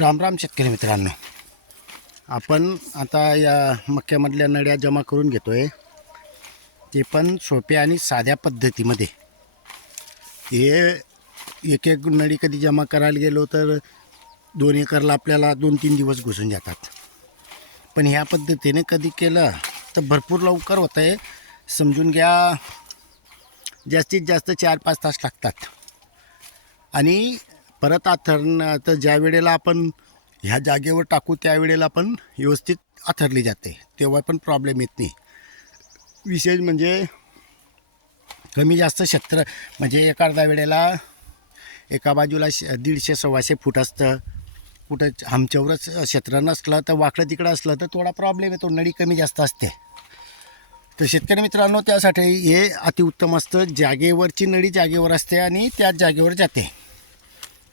राम राम शेतकरी मित्रांनो, आपण आता या मक्यामधल्या नळ्या जमा करून घेतो आहे, ते पण सोप्या आणि साध्या पद्धतीमध्ये. हे एक एक नळी कधी जमा करायला गेलो तर 2 एकरला आपल्याला 2-3 दिवस घुसून जातात. पण ह्या पद्धतीने कधी केलं तर भरपूर लवकर होतं आहे. समजून घ्या, जास्तीत जास्त 4-5 तास लागतात. आणि परत आथरणं तर ज्या वेळेला आपण ह्या जागेवर टाकू त्यावेळेला पण व्यवस्थित आथरली जाते, तेव्हा पण प्रॉब्लेम येत नाही. विशेष म्हणजे कमी जास्त क्षेत्र म्हणजे एखाद्या वेळेला एका बाजूला 150-125 फूट असतं, कुठं आमच्यावरच क्षेत्र नसलं तर वाकडं तिकडं असलं तर थोडा प्रॉब्लेम येतो, नळी कमी जास्त असते. तर शेतकरी मित्रांनो, त्यासाठी हे अतिउत्तम असतं. जागेवरची नळी जागेवर असते आणि त्याच जागेवर जाते,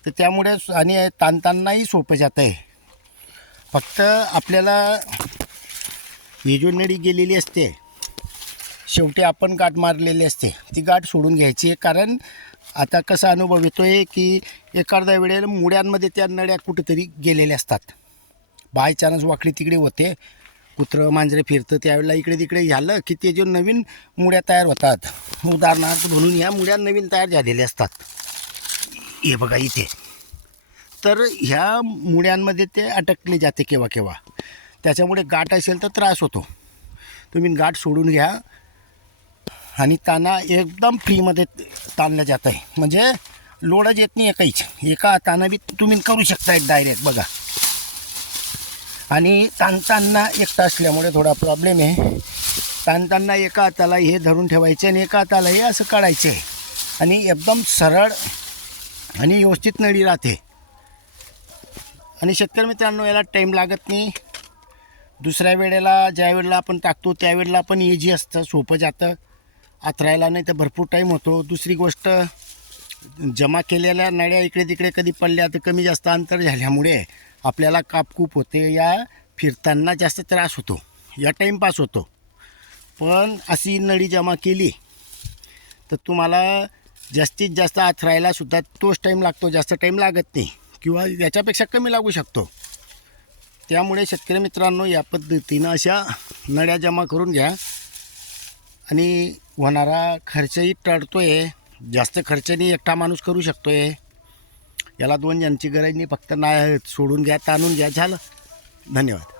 तर त्यामुळे आणि ताणतानाही सोपं जातं आहे. फक्त आपल्याला ही जो नळी गेलेली असते, शेवटी आपण गाठ मारलेली असते, ती गाठ सोडून घ्यायची आहे. कारण आता कसा अनुभव येतो आहे की एखाद्या वेळेला मुळ्यांमध्ये त्या नळ्या कुठेतरी गेलेल्या असतात. बाय चान्स वाकडी तिकडे होते, कुत्रं मांजरे फिरतं, त्यावेळेला इकडे तिकडे झालं की ते जे नवीन मुळ्या तयार होतात, उदाहरणार्थ म्हणून ह्या मुळ्या नवीन तयार झालेल्या असतात, हे बघा इथे. तर ह्या मुळ्यांमध्ये ते अटकले जाते केव्हा केव्हा. त्याच्यामुळे गाठ असेल तर त्रास होतो. तुम्ही गाठ सोडून घ्या आणि ताना एकदम फ्रीमध्ये ताणलं जातं आहे, म्हणजे लोडच येत नाही काहीच. एका हातानं बी तुम्ही करू शकता डायरेक्ट बघा. आणि ताणताना एकटा असल्यामुळे थोडा प्रॉब्लेम आहे. ताणताना एका हाताला हे धरून ठेवायचे आणि एका हाताला हे असं काढायचे आहे, आणि एकदम सरळ आणि व्यवस्थित नळी राहते. आणि शेतकरी मित्रांनो, याला टाईम लागत नाही. दुसऱ्या वेळेला ज्या वेळेला आपण टाकतो त्यावेळेला पण इझी असतं, सोपं जातं आथरायला. नाही तर भरपूर टाईम होतो. दुसरी गोष्ट, जमा केलेल्या नळ्या इकडे तिकडे कधी पडल्या तर कमी जास्त अंतर झाल्यामुळे आपल्याला कापकूप होते, या फिरताना जास्त त्रास होतो, या टाईमपास होतो. पण अशी नळी जमा केली तर तुम्हाला जास्तीत जास्त आथरायला सुद्धा तोच टाईम लागतो, जास्त टाईम लागत नाही, किंवा याच्यापेक्षा कमी लागू शकतो. त्यामुळे शेतकरी मित्रांनो, या पद्धतीनं अशा नळ्या जमा करून घ्या आणि होणारा खर्चही टळतो आहे. जास्त खर्चाने एकटा माणूस करू शकतो आहे. याला 2 जणांची गरज नाही, फक्त सोडून घ्या, ताणून घ्या, झालं. धन्यवाद.